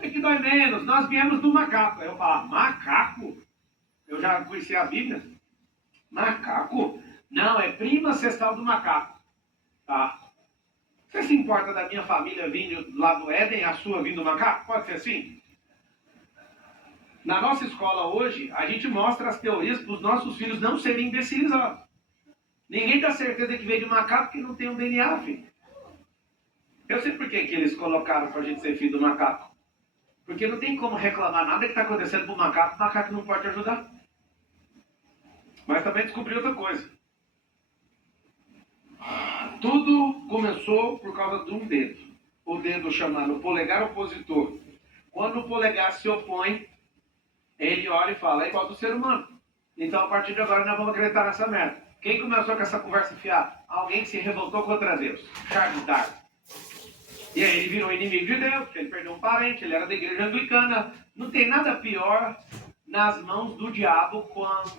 puta que dói menos, nós viemos do macaco. Aí eu falava, macaco? Eu já conhecia a Bíblia. Macaco? Não, é prima ancestral do macaco. Tá. Você se importa da minha família vindo lá do Éden, a sua vindo do macaco? Pode ser assim? Na nossa escola hoje, a gente mostra as teorias para os nossos filhos não serem imbecilizados. Ninguém dá certeza que veio de macaco porque não tem um DNA, filho. Eu sei por que eles colocaram pra gente ser filho do macaco. Porque não tem como reclamar nada que está acontecendo pro macaco, o macaco não pode ajudar. Mas também descobri outra coisa. Tudo começou por causa de um dedo. O dedo chamado polegar opositor. Quando o polegar se opõe, ele olha e fala, é igual do ser humano. Então, a partir de agora, nós vamos acreditar nessa merda. Quem começou com essa conversa fiada? Alguém que se revoltou contra Deus. Charles Darwin. E aí ele virou inimigo de Deus, porque ele perdeu um parente, ele era da igreja anglicana. Não tem nada pior nas mãos do diabo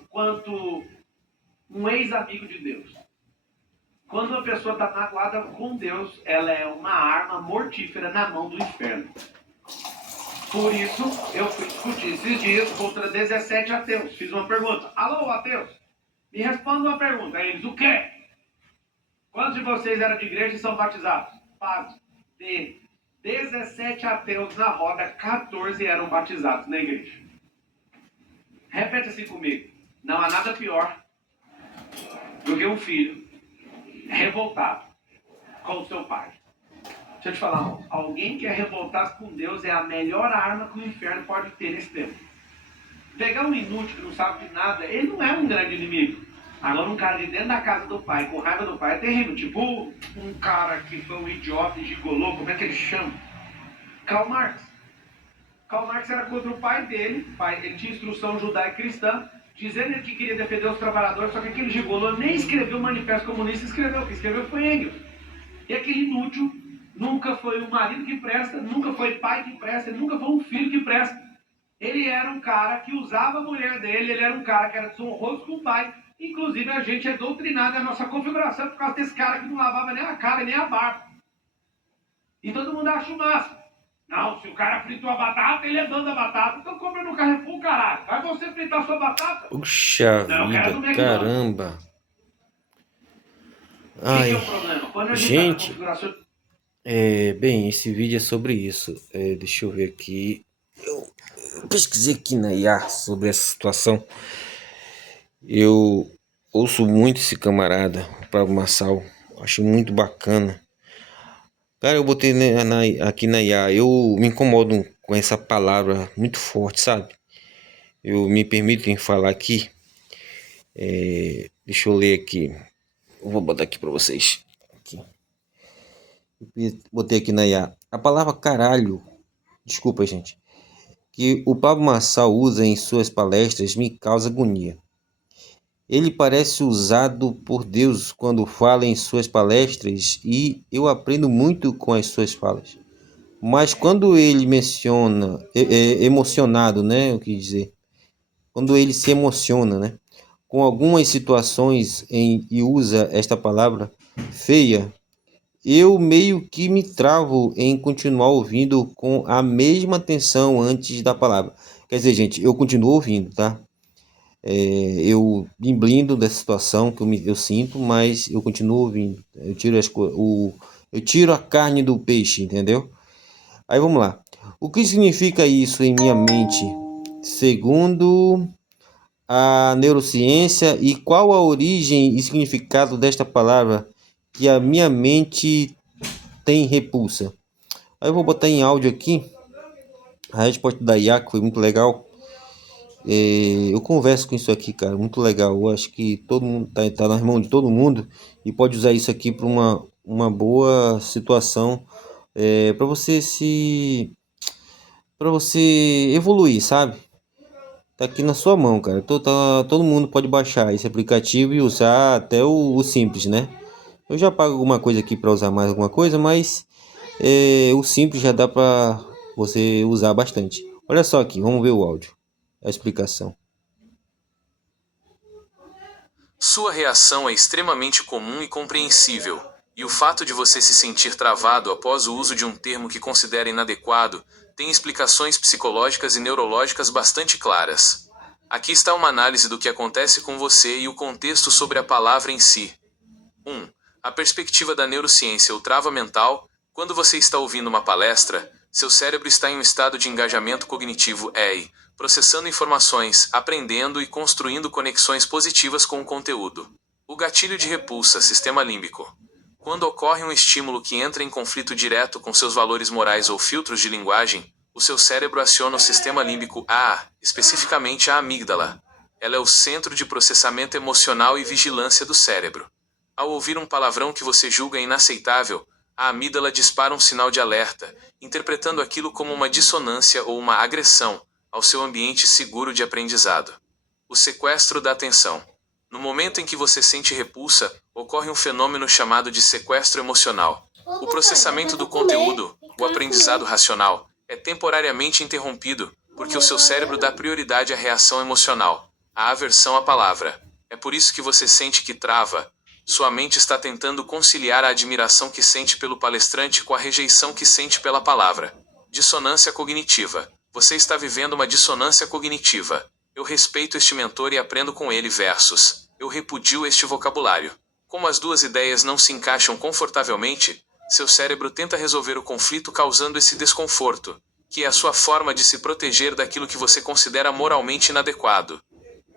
quanto um ex-amigo de Deus. Quando uma pessoa está magoada com Deus, ela é uma arma mortífera na mão do inferno. Por isso, eu fui discutir esses dias contra 17 ateus. Fiz uma pergunta. Alô, ateus? Me responda uma pergunta. Aí eles, o quê? Quantos de vocês eram de igreja e são batizados? Paz. De 17 ateus na roda, 14 eram batizados na igreja. Repete assim comigo. Não há nada pior do que um filho revoltado com o seu pai. Deixa eu te falar, alguém que é revoltado com Deus é a melhor arma que o inferno pode ter nesse tempo. Pegar um inútil que não sabe de nada, ele não é um grande inimigo. Agora um cara de dentro da casa do pai, com raiva do pai, é terrível. Tipo um cara que foi um idiota e gigolô, como é que ele chama? Karl Marx. Karl Marx era contra o pai dele, ele tinha instrução judaica cristã, dizendo que queria defender os trabalhadores, só que aquele gigolô nem escreveu o Manifesto Comunista, o que escreveu foi Engels. E aquele inútil nunca foi um marido que presta, nunca foi pai que presta, ele nunca foi um filho que presta. Ele era um cara que usava a mulher dele, ele era um cara que era desonroso com o pai. Inclusive a gente é doutrinado na nossa configuração por causa desse cara que não lavava nem a cara, nem a barba. E todo mundo acha o máximo. Não, se o cara fritou a batata, ele é dono da batata. Então compra no Carrefour, caralho. Vai você fritar a sua batata? Puxa vida, caramba. Ai, que é o problema? Quando a gente, configuração... bem, esse vídeo é sobre isso. Deixa eu ver aqui. Eu pesquisei aqui na IA sobre essa situação. Eu ouço muito esse camarada, o Pablo Marçal. Acho muito bacana. Cara, eu botei aqui na IA. Eu me incomodo com essa palavra muito forte, sabe? Eu me permitem falar aqui. Deixa eu ler aqui. Eu vou botar aqui pra vocês. Aqui. Botei aqui na IA. A palavra caralho. Desculpa, gente. Que o Pablo Marçal usa em suas palestras me causa agonia. Ele parece usado por Deus quando fala em suas palestras e eu aprendo muito com as suas falas. Mas quando ele menciona, emocionado, né? Eu quis dizer, quando ele se emociona, né? Com algumas situações e usa esta palavra feia, eu meio que me travo em continuar ouvindo com a mesma atenção antes da palavra. Quer dizer, gente, eu continuo ouvindo, tá? Eu me blindo dessa situação que eu sinto, mas eu continuo ouvindo. Eu tiro a carne do peixe, entendeu? Aí vamos lá. O que significa isso em minha mente, segundo a neurociência, e qual a origem e significado desta palavra que a minha mente tem repulsa? Aí eu vou botar em áudio aqui a resposta da IA, que foi muito legal. Eu converso com isso aqui, cara, muito legal. Eu acho que todo mundo tá nas mãos de todo mundo e pode usar isso aqui para uma boa situação, para você evoluir, sabe? Tá aqui na sua mão, cara. Todo mundo pode baixar esse aplicativo e usar até o simples, né? Eu já pago alguma coisa aqui para usar mais alguma coisa, mas o simples já dá para você usar bastante. Olha só aqui, vamos ver o áudio, a explicação. Sua reação é extremamente comum e compreensível, e o fato de você se sentir travado após o uso de um termo que considera inadequado tem explicações psicológicas e neurológicas bastante claras. Aqui está uma análise do que acontece com você e o contexto sobre a palavra em si. 1. A perspectiva da neurociência ou trava mental. Quando você está ouvindo uma palestra, seu cérebro está em um estado de engajamento cognitivo EI, processando informações, aprendendo e construindo conexões positivas com o conteúdo. O gatilho de repulsa, sistema límbico. Quando ocorre um estímulo que entra em conflito direto com seus valores morais ou filtros de linguagem, o seu cérebro aciona o sistema límbico A, especificamente a amígdala. Ela é o centro de processamento emocional e vigilância do cérebro. Ao ouvir um palavrão que você julga inaceitável, a amígdala dispara um sinal de alerta, interpretando aquilo como uma dissonância ou uma agressão ao seu ambiente seguro de aprendizado. O sequestro da atenção. No momento em que você sente repulsa, ocorre um fenômeno chamado de sequestro emocional. O processamento do conteúdo, o aprendizado racional, é temporariamente interrompido, porque o seu cérebro dá prioridade à reação emocional, à aversão à palavra. É por isso que você sente que trava. Sua mente está tentando conciliar a admiração que sente pelo palestrante com a rejeição que sente pela palavra. Dissonância cognitiva. Você está vivendo uma dissonância cognitiva. Eu respeito este mentor e aprendo com ele versus. Eu repudio este vocabulário. Como as duas ideias não se encaixam confortavelmente, seu cérebro tenta resolver o conflito causando esse desconforto, que é a sua forma de se proteger daquilo que você considera moralmente inadequado.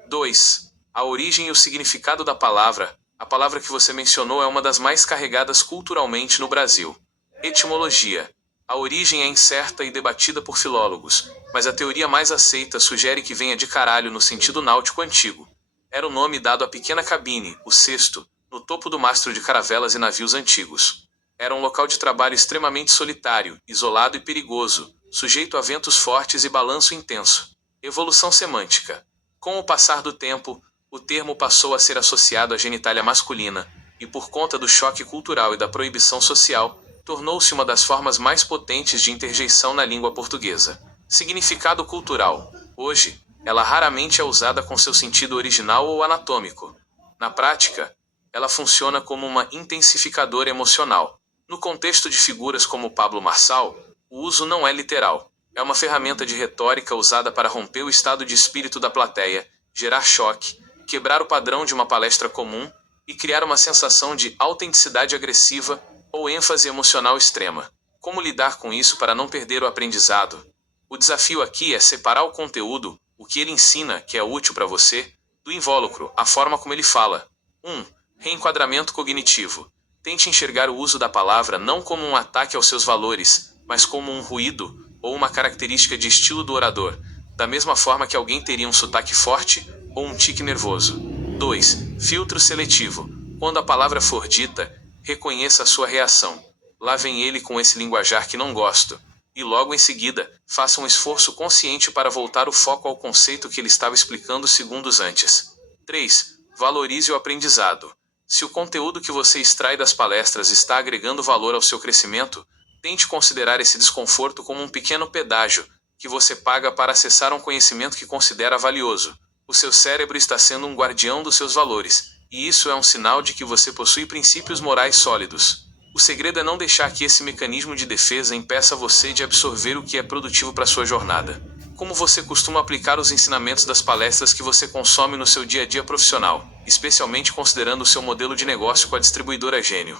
2. A origem e o significado da palavra. A palavra que você mencionou é uma das mais carregadas culturalmente no Brasil. Etimologia. A origem é incerta e debatida por filólogos, mas a teoria mais aceita sugere que venha de caralho no sentido náutico antigo. Era o nome dado à pequena cabine, o cesto, no topo do mastro de caravelas e navios antigos. Era um local de trabalho extremamente solitário, isolado e perigoso, sujeito a ventos fortes e balanço intenso. Evolução semântica. Com o passar do tempo, o termo passou a ser associado à genitália masculina, e por conta do choque cultural e da proibição social, tornou-se uma das formas mais potentes de interjeição na língua portuguesa. Significado cultural. Hoje, ela raramente é usada com seu sentido original ou anatômico. Na prática, ela funciona como uma intensificadora emocional. No contexto de figuras como Pablo Marçal, o uso não é literal. É uma ferramenta de retórica usada para romper o estado de espírito da plateia, gerar choque, quebrar o padrão de uma palestra comum e criar uma sensação de autenticidade agressiva ou ênfase emocional extrema. Como lidar com isso para não perder o aprendizado? O desafio aqui é separar o conteúdo, o que ele ensina, que é útil para você, do invólucro, a forma como ele fala. 1. Reenquadramento cognitivo. Tente enxergar o uso da palavra não como um ataque aos seus valores, mas como um ruído ou uma característica de estilo do orador, da mesma forma que alguém teria um sotaque forte ou um tique nervoso. 2. Filtro seletivo. Quando a palavra for dita, reconheça a sua reação. Lá vem ele com esse linguajar que não gosto. E logo em seguida, faça um esforço consciente para voltar o foco ao conceito que ele estava explicando segundos antes. 3. Valorize o aprendizado. Se o conteúdo que você extrai das palestras está agregando valor ao seu crescimento, tente considerar esse desconforto como um pequeno pedágio que você paga para acessar um conhecimento que considera valioso. O seu cérebro está sendo um guardião dos seus valores, e isso é um sinal de que você possui princípios morais sólidos. O segredo é não deixar que esse mecanismo de defesa impeça você de absorver o que é produtivo para sua jornada. Como você costuma aplicar os ensinamentos das palestras que você consome no seu dia a dia profissional, especialmente considerando o seu modelo de negócio com a distribuidora Gênio?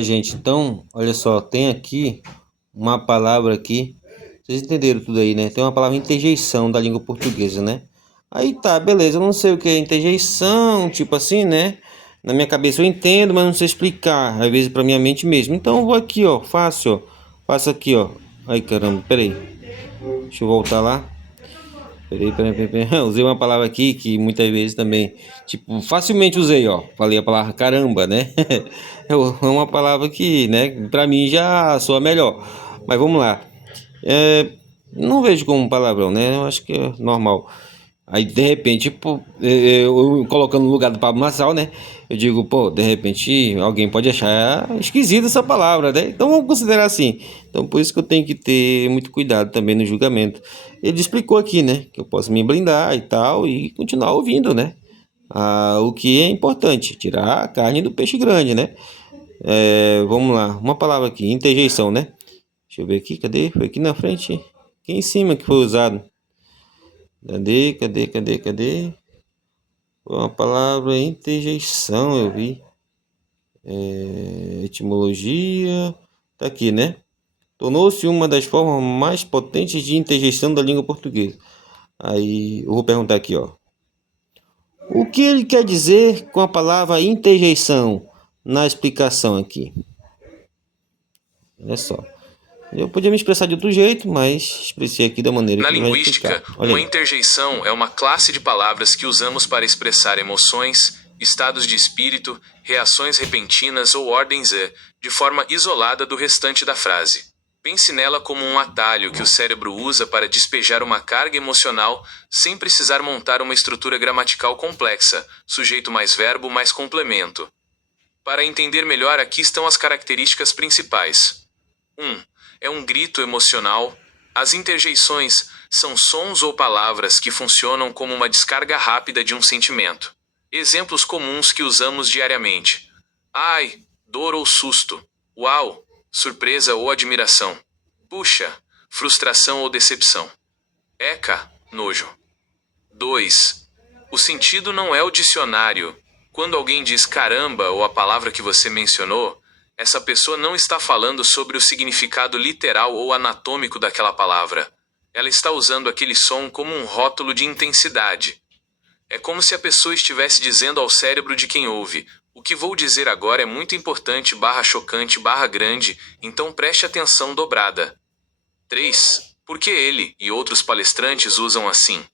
Gente, então, olha só, tem aqui uma palavra aqui, vocês entenderam tudo aí, né? Tem uma palavra interjeição da língua portuguesa, né? Aí tá, beleza, eu não sei o que é interjeição, tipo assim, né? Na minha cabeça eu entendo, mas não sei explicar, às vezes pra minha mente mesmo. Então eu vou aqui, ó, fácil, ó, faço aqui, ó. Ai, caramba, peraí. Deixa eu voltar lá. Peraí. Usei uma palavra aqui que muitas vezes também, tipo, facilmente usei, ó. Falei a palavra caramba, né? É uma palavra que, né, pra mim já soa melhor. Mas vamos lá. Não vejo como um palavrão, né? Eu acho que é normal. Aí, de repente, pô, eu colocando no lugar do Pablo Marçal, né? Eu digo, pô, de repente alguém pode achar esquisita essa palavra, né? Então vamos considerar assim. Então por isso que eu tenho que ter muito cuidado também no julgamento. Ele explicou aqui, né? Que eu posso me blindar e tal e continuar ouvindo, né? O que é importante, tirar a carne do peixe grande, né? Vamos lá, uma palavra aqui, interjeição, né? Deixa eu ver aqui, cadê? Foi aqui na frente. Aqui em cima que foi usado. Cadê? Foi uma palavra interjeição, eu vi. Etimologia. Tá aqui, né? Tornou-se uma das formas mais potentes de interjeição da língua portuguesa. Aí eu vou perguntar aqui, ó. O que ele quer dizer com a palavra interjeição na explicação aqui? Olha só. Eu podia me expressar de outro jeito, mas expressei aqui da maneira Na que ele vai linguística, explicar. Olha uma aí. interjeição é uma classe de palavras que usamos para expressar emoções, estados de espírito, reações repentinas ou ordens de forma isolada do restante da frase. Pense nela como um atalho que o cérebro usa para despejar uma carga emocional sem precisar montar uma estrutura gramatical complexa, sujeito mais verbo mais complemento. Para entender melhor, aqui estão as características principais. 1. É um grito emocional. As interjeições são sons ou palavras que funcionam como uma descarga rápida de um sentimento. Exemplos comuns que usamos diariamente: ai, dor ou susto. Uau, surpresa ou admiração. Puxa, frustração ou decepção. Eca, nojo. 2. O sentido não é o dicionário. Quando alguém diz caramba ou a palavra que você mencionou, essa pessoa não está falando sobre o significado literal ou anatômico daquela palavra. Ela está usando aquele som como um rótulo de intensidade. É como se a pessoa estivesse dizendo ao cérebro de quem ouve: o que vou dizer agora é muito importante, chocante, grande, então preste atenção dobrada. 3. Por que ele e outros palestrantes usam assim?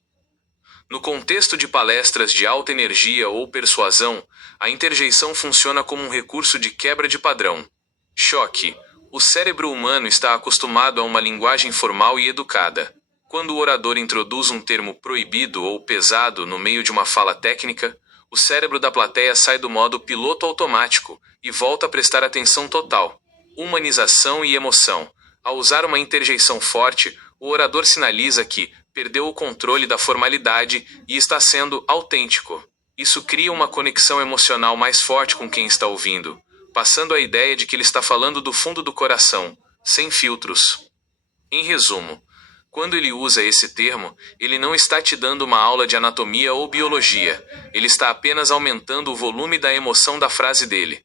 No contexto de palestras de alta energia ou persuasão, a interjeição funciona como um recurso de quebra de padrão. Choque. O cérebro humano está acostumado a uma linguagem formal e educada. Quando o orador introduz um termo proibido ou pesado no meio de uma fala técnica, o cérebro da plateia sai do modo piloto automático e volta a prestar atenção total. Humanização e emoção. Ao usar uma interjeição forte, o orador sinaliza que perdeu o controle da formalidade e está sendo autêntico. Isso cria uma conexão emocional mais forte com quem está ouvindo, passando a ideia de que ele está falando do fundo do coração, sem filtros. Em resumo, quando ele usa esse termo, ele não está te dando uma aula de anatomia ou biologia, ele está apenas aumentando o volume da emoção da frase dele.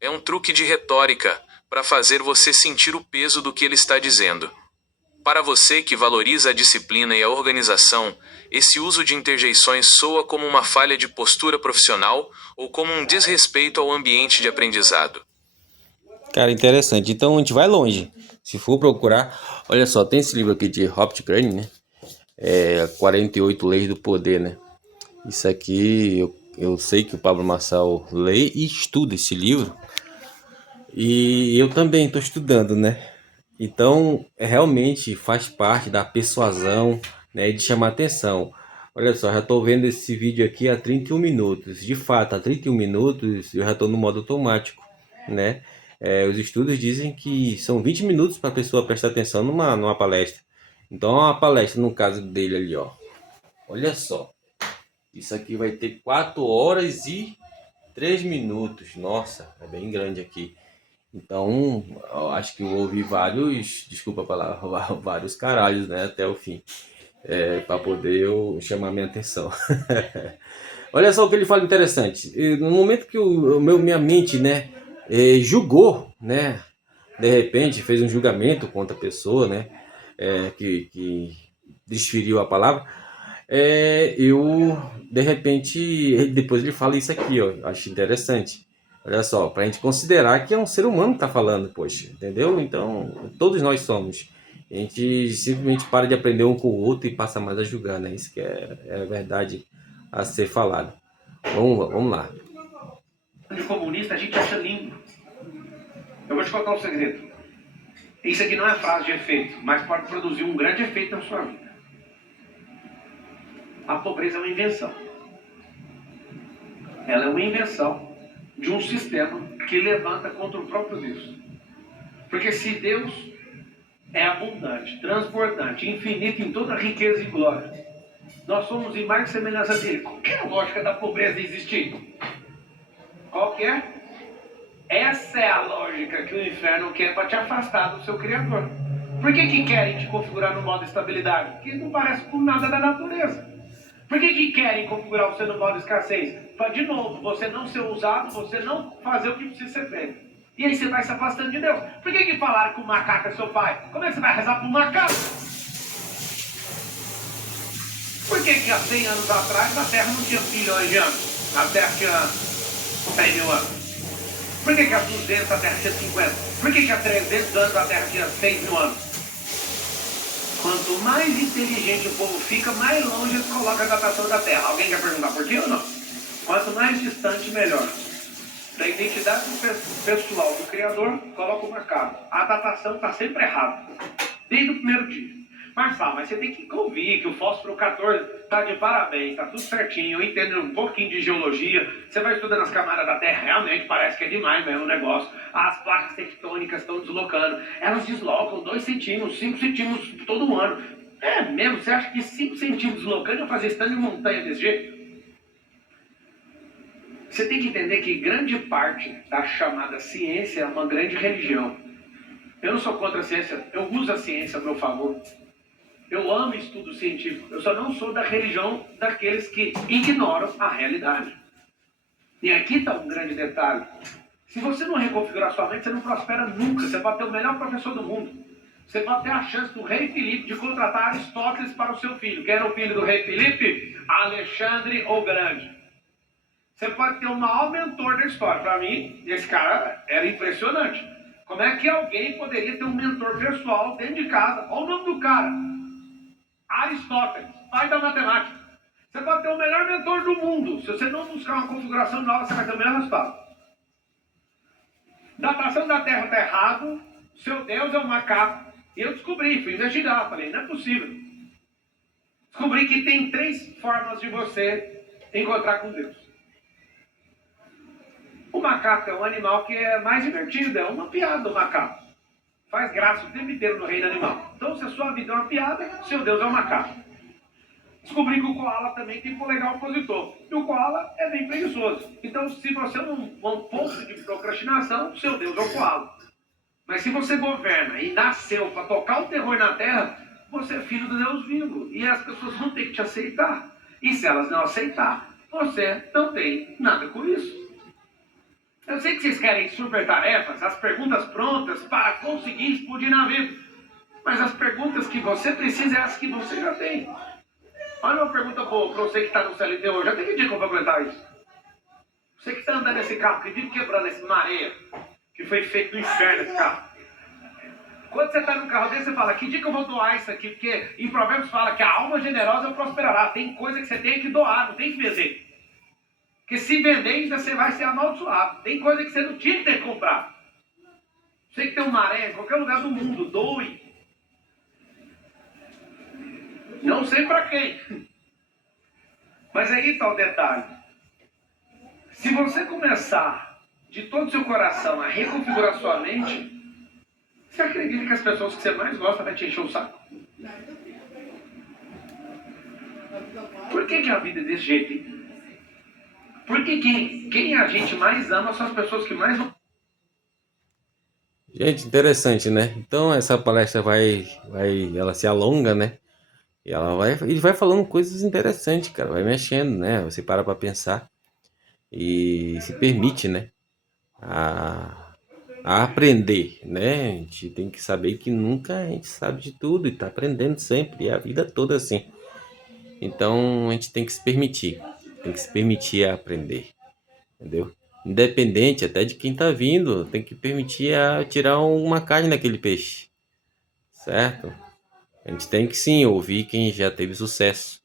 É um truque de retórica para fazer você sentir o peso do que ele está dizendo. Para você que valoriza a disciplina e a organização, esse uso de interjeições soa como uma falha de postura profissional ou como um desrespeito ao ambiente de aprendizado. Cara, interessante. Então a gente vai longe. Se for procurar, olha só, tem esse livro aqui de Robert Greene, né? 48 Leis do Poder, né? Isso aqui eu sei que o Pablo Marçal lê e estuda esse livro. E eu também estou estudando, né? Então, realmente faz parte da persuasão, né, de chamar atenção. Olha só, já estou vendo esse vídeo aqui há 31 minutos. De fato, há 31 minutos eu já estou no modo automático, né? Os estudos dizem que são 20 minutos para a pessoa prestar atenção numa palestra. Então, a palestra, no caso dele ali, ó. Olha só. Isso aqui vai ter 4 horas e 3 minutos. Nossa, é bem grande aqui. Então, eu acho que eu ouvi desculpa a palavra, vários caralhos, né, até o fim, para poder eu chamar minha atenção. Olha só o que ele fala interessante. No momento que minha mente, né, julgou, né, de repente fez um julgamento contra a pessoa, né, que desferiu a palavra, eu, de repente, depois ele fala isso aqui, ó, acho interessante. Olha só, pra gente considerar que é um ser humano que tá falando, poxa, entendeu? Então, todos nós somos. A gente simplesmente para de aprender um com o outro e passa mais a julgar, né? Isso que é a verdade a ser falada. Vamos lá. De comunista a gente acha lindo. Eu vou te contar um segredo. Isso aqui não é frase de efeito, mas pode produzir um grande efeito na sua vida. A pobreza é uma invenção. Ela é uma invenção de um sistema que levanta contra o próprio Deus. Porque se Deus é abundante, transbordante, infinito em toda riqueza e glória, nós somos imagem e semelhança dele. Qual que é a lógica da pobreza existir? Qual que é? Essa é a lógica que o inferno quer para te afastar do seu Criador. Por que querem te configurar no modo estabilidade? Porque não parece com nada da natureza. Por que querem configurar você no modo escassez? Para, de novo, você não ser usado, você não fazer o que precisa ser feito. E aí você vai se afastando de Deus. Por que falaram que o macaco é seu pai? Como é que você vai rezar para um macaco? Por que há 100 anos atrás a Terra não tinha bilhões de anos? A Terra tinha 100 mil anos. Por que há 200 a Terra tinha 50? Por que há 300 anos a Terra tinha 6 mil anos? Quanto mais inteligente o povo fica, mais longe eles colocam a datação da Terra. Alguém quer perguntar por quê ou não? Quanto mais distante, melhor. Da identidade pessoal do Criador, coloca o macaco. A datação está sempre errada. Desde o primeiro dia. Mas você tem que ouvir que o fósforo 14 está de parabéns, está tudo certinho, eu entendo um pouquinho de geologia, você vai estudando as camadas da Terra, realmente parece que é demais mesmo o negócio. As placas tectônicas estão deslocando, elas deslocam 2 centímetros, 5 centímetros todo ano. É mesmo? Você acha que 5 centímetros deslocando ia fazer stand de montanha desse jeito? Você tem que entender que grande parte da chamada ciência é uma grande religião. Eu não sou contra a ciência, eu uso a ciência a meu favor. Eu amo estudo científico, eu só não sou da religião daqueles que ignoram a realidade. E aqui está um grande detalhe. Se você não reconfigurar sua mente, você não prospera nunca. Você pode ter o melhor professor do mundo. Você pode ter a chance do rei Filipe de contratar Aristóteles para o seu filho. Quem era o filho do rei Filipe? Alexandre o Grande. Você pode ter o maior mentor da história. Para mim, esse cara era impressionante. Como é que alguém poderia ter um mentor pessoal dentro de casa? Olha o nome do cara. Aristóteles, pai da matemática. Você pode ter o melhor mentor do mundo. Se você não buscar uma configuração nova, você vai ter o melhor resultado. Datação da Terra está errado. Seu Deus é um macaco. E eu descobri, fui investigar. Falei, não é possível. Descobri que tem 3 formas de você encontrar com Deus. O macaco é um animal que é mais divertido. É uma piada do macaco. Faz graça o tempo inteiro no reino animal. Então, se a sua vida é uma piada, seu Deus é um macaco. Descobri que o koala também tem polegar opositor. E o koala é bem preguiçoso. Então, se você não um ponto de procrastinação, seu Deus é o koala. Mas se você governa e nasceu para tocar o terror na terra, você é filho do Deus vivo. E as pessoas vão ter que te aceitar. E se elas não aceitar, você não tem nada com isso. Eu sei que vocês querem super tarefas, as perguntas prontas para conseguir explodir na vida. Mas as perguntas que você precisa é as que você já tem. Olha uma pergunta boa para você que está no CLT hoje. Já tem que dia que eu vou aguentar isso? Você que está andando nesse carro, que vive quebrando esse mareia, que foi feito no inferno esse carro. Quando você está no carro desse, você fala, que dia que eu vou doar isso aqui? Porque em Provérbios fala que a alma generosa prosperará. Tem coisa que você tem que doar, não tem que vender. Porque se vender, ainda você vai ser amaldiçoado. Tem coisa que você não tinha que ter que comprar. Você que tem um maré em qualquer lugar do mundo, doe. Não sei para quem. Mas aí está o detalhe. Se você começar de todo o seu coração a reconfigurar sua mente, você acredita que as pessoas que você mais gosta vai te encher o saco? Por que a vida é desse jeito, hein? Porque quem a gente mais ama são as pessoas que mais... Gente, interessante, né? Então essa palestra ela se alonga, né? E ele vai falando coisas interessantes, cara, vai mexendo, né? Você para pra pensar e se permite, né? A aprender, né? A gente tem que saber que nunca a gente sabe de tudo e tá aprendendo sempre, e a vida toda assim. Então a gente tem que se permitir a aprender, entendeu? Independente até de quem tá vindo, tem que permitir a tirar uma carne daquele peixe, certo? A gente tem que sim ouvir quem já teve sucesso,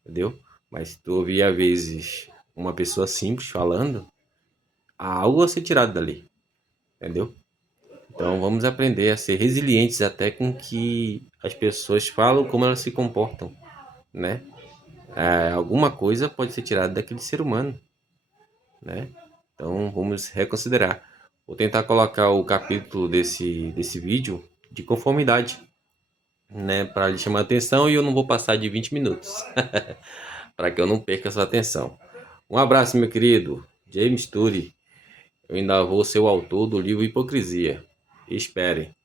entendeu? Mas se tu ouvir às vezes uma pessoa simples falando, há algo a ser tirado dali, entendeu? Então vamos aprender a ser resilientes até com que as pessoas falam, como elas se comportam, né? Alguma coisa pode ser tirada daquele ser humano, né? Então vamos reconsiderar. Vou tentar colocar o capítulo desse vídeo de conformidade, né, para lhe chamar a atenção, e eu não vou passar de 20 minutos, para que eu não perca a sua atenção. Um abraço, meu querido James Turi. Eu ainda vou ser o autor do livro Hipocrisia. Espere.